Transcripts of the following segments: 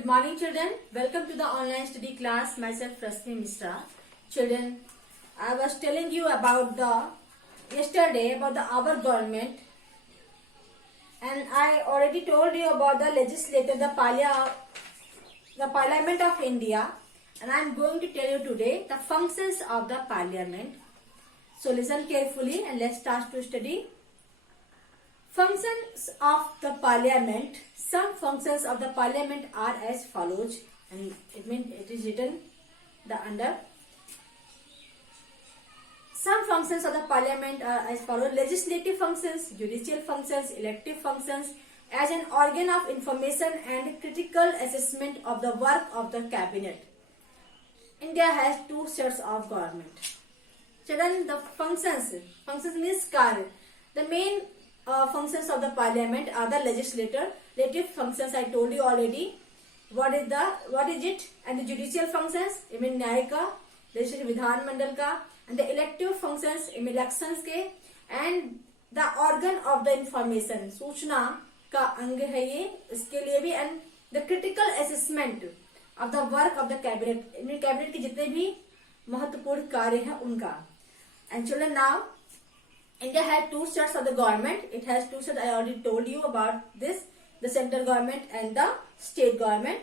Good morning, children. Welcome to the online study class. Myself, Rasmi Misra. Children, I was telling you about yesterday about our government, and I already told you about the legislature, the Parliament of India, and I am going to tell you today the functions of the Parliament. So listen carefully and let's start to study. Functions of the Parliament. Some functions of the Parliament are as follows, and it is written under. Some functions of the Parliament are as follows: legislative functions, judicial functions, elective functions, as an organ of information and critical assessment of the work of the cabinet. India has two sets of government. Children, the functions means कार्य. The main functions of the Parliament are the legislative functions. I told you already. What is it? And the judicial functions, I mean न्याय का, legislative विधान मंडल का, and the elective functions, I mean elections के, and the organ of the information, सूचना का अंग है ये, इसके लिए भी, and the critical assessment of the work of the cabinet, I mean cabinet के जितने भी महत्वपूर्ण कार्य हैं उनका. And children, now India had two sets of the government. It has two sets. I already told you about this: the central government and the state government.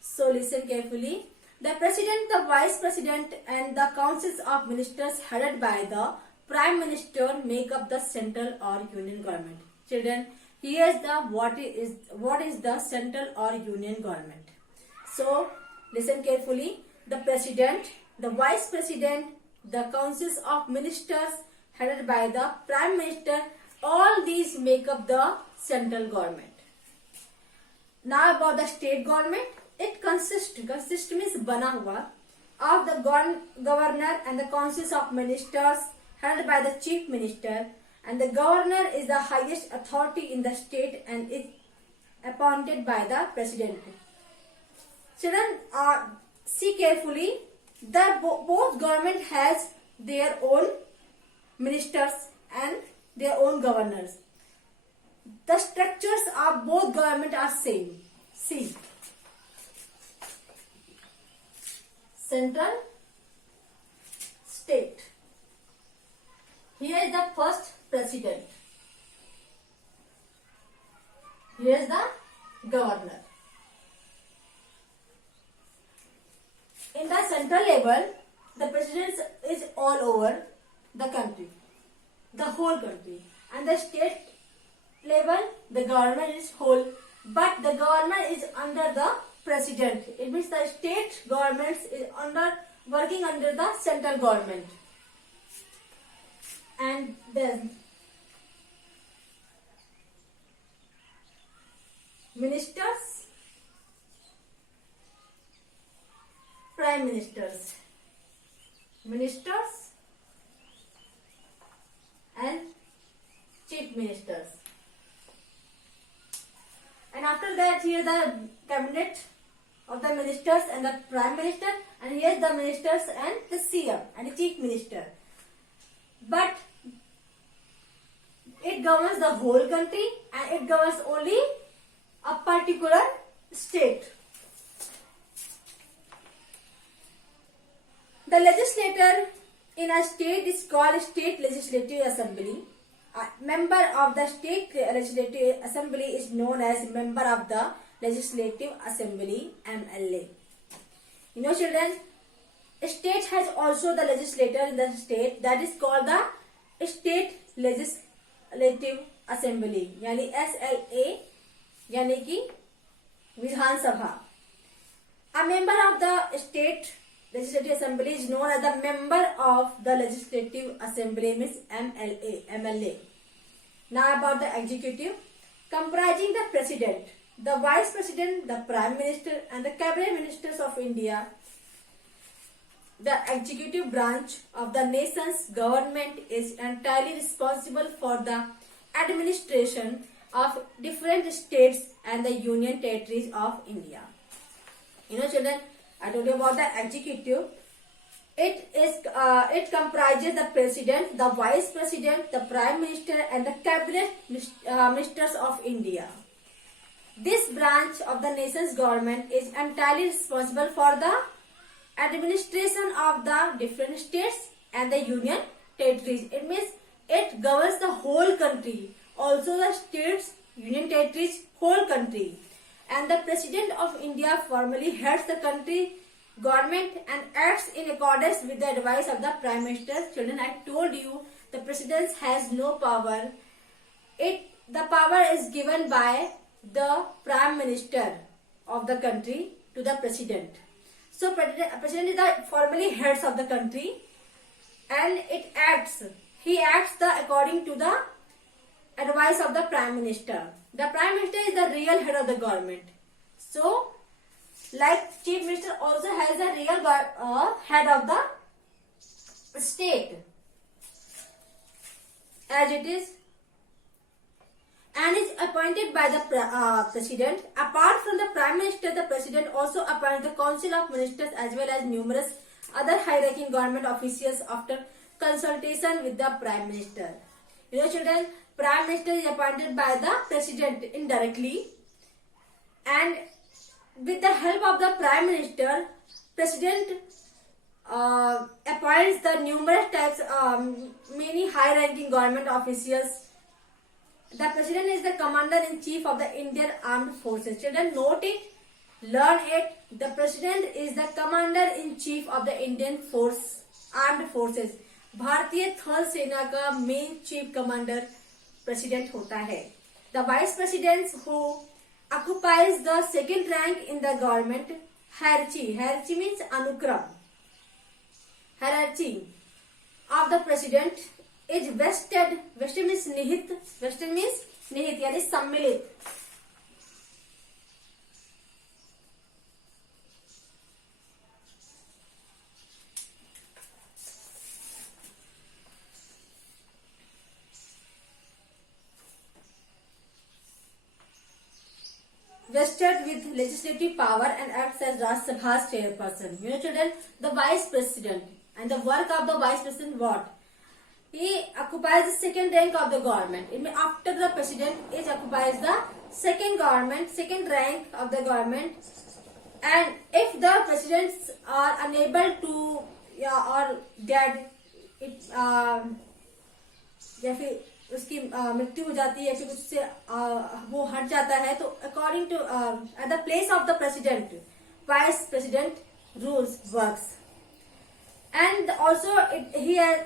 So listen carefully. The president, the vice president, and the councils of ministers headed by the prime minister make up the central or union government. Children, here's the what is the central or union government. So listen carefully. The president, the vice president, the councils of ministers headed by the prime minister, all these make up the central government. Now about the state government, it consists means बना हुआ of the governor and the councils of ministers headed by the chief minister, and the governor is the highest authority in the state and is appointed by the president. Children, see carefully. Both government has their own ministers and their own governors. The structures of both government are same. See, central, state. Here is the first president. Here is the governor. In the central level, the president is all over the country, the whole country, and the state level, the government is whole, but the government is under the president. It means the state government is working under the central government. And then ministers, prime ministers, and chief ministers. And after that, here the cabinet of the ministers and the prime minister, and here the ministers and the CM and the chief minister. But it governs the whole country and it governs only a particular state. The legislator in a state is called State Legislative Assembly. A member of the State Legislative Assembly is known as Member of the Legislative Assembly, MLA. You know, children, a state has also the legislator in the state, that is called the State Legislative Assembly, यानी SLA, यानी कि Vidhan Sabha. A member of the State Legislative Assembly is known as the member of the Legislative Assembly, means MLA. Now about the executive, comprising the president, the vice president, the prime minister, and the cabinet ministers of India. The executive branch of the nation's government is entirely responsible for the administration of different states and the union territories of India. You know, children, I told you about the executive. It comprises the president, the vice president, the prime minister, and the cabinet ministers of India. This branch of the nation's government is entirely responsible for the administration of the different states and the union territories. It means it governs the whole country, also the states, union territories, whole country. And the President of India formally heads the country government and acts in accordance with the advice of the Prime Minister. Children, I told you the President has no power. The power is given by the Prime Minister of the country to the President. So President is the formally heads of the country, and he acts according to the advice of the Prime Minister. The Prime Minister is the real head of the government. So, like Chief Minister also has a real head of the state, as it is, and is appointed by the President. Apart from the Prime Minister, the President also appoints the Council of Ministers as well as numerous other high-ranking government officials after consultation with the Prime Minister. You know, children, Prime Minister is appointed by the President indirectly, and with the help of the Prime Minister, President appoints the numerous types, many high-ranking government officials. The President is the Commander-in-Chief of the Indian Armed Forces. Children, note it, learn it. The President is the Commander-in-Chief of the Indian Armed Forces. भारतीय थल सेना का main chief commander president होता है. The Vice President who occupies the second rank in the government hierarchy. Hierarchy means anukram. Hierarchy of the President is vested. Vested means निहित. Vested means निहित यानी सम्मिलित. Vested with legislative power and acts as Rajya Sabha's chairperson. You know, children, the Vice President and the work of the Vice President what? He occupies the second rank of the government. After the President, he occupies the second rank of the government. And if the presidents are unable to or dead, या फिर उसकी मृत्यु हो जाती है या फिर उससे वो हट जाता है, तो according to at the place of the president, vice president rules works. And also he has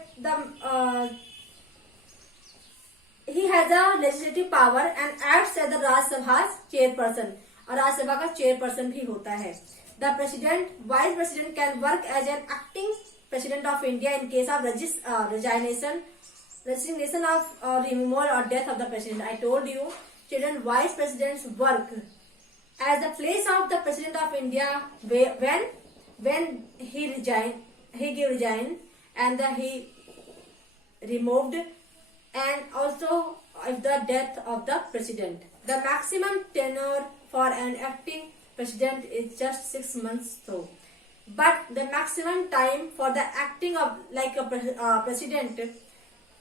a legislative power and acts as the Rajya Sabha's chairperson. और राज्य सभा का चेयरपर्सन भी होता है. The President, Vice President can work as an acting President of India in case of resignation of removal or death of the President. I told you, children, Vice Presidents work as the place of the President of India when he resigned and he removed, and also if the death of the President. The maximum tenure for an acting President is just 6 months though. But the maximum time for the acting of like a President,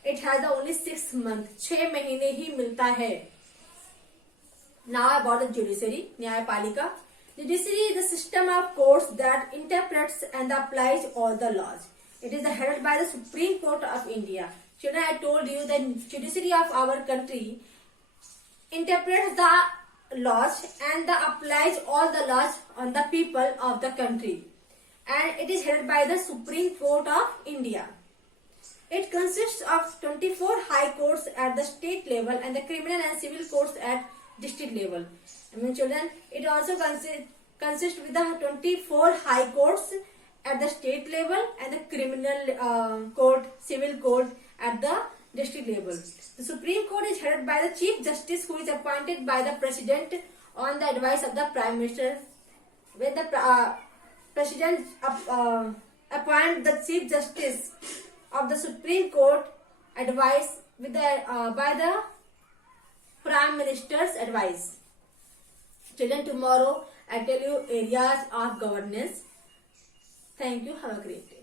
it has only 6 months. 6 महीने ही मिलता है. Now about the judiciary, न्यायपालिका. Judiciary is the system of courts that interprets and applies all the laws. It is headed by the Supreme Court of India. Children, I told you the judiciary of our country interprets the laws and applies all the laws on the people of the country. And it is headed by the Supreme Court of India. It consists of 24 high courts at the state level and the criminal and civil courts at district level. I mean, children, it also consists with the 24 high courts at the state level and the criminal court, civil court at the district level. The Supreme Court is headed by the Chief Justice, who is appointed by the President on the advice of the Prime Minister. When the President appoints the Chief Justice of the Supreme Court, advice with by the Prime Minister's advice. Children, tomorrow I tell you areas of governance. Thank you. Have a great day.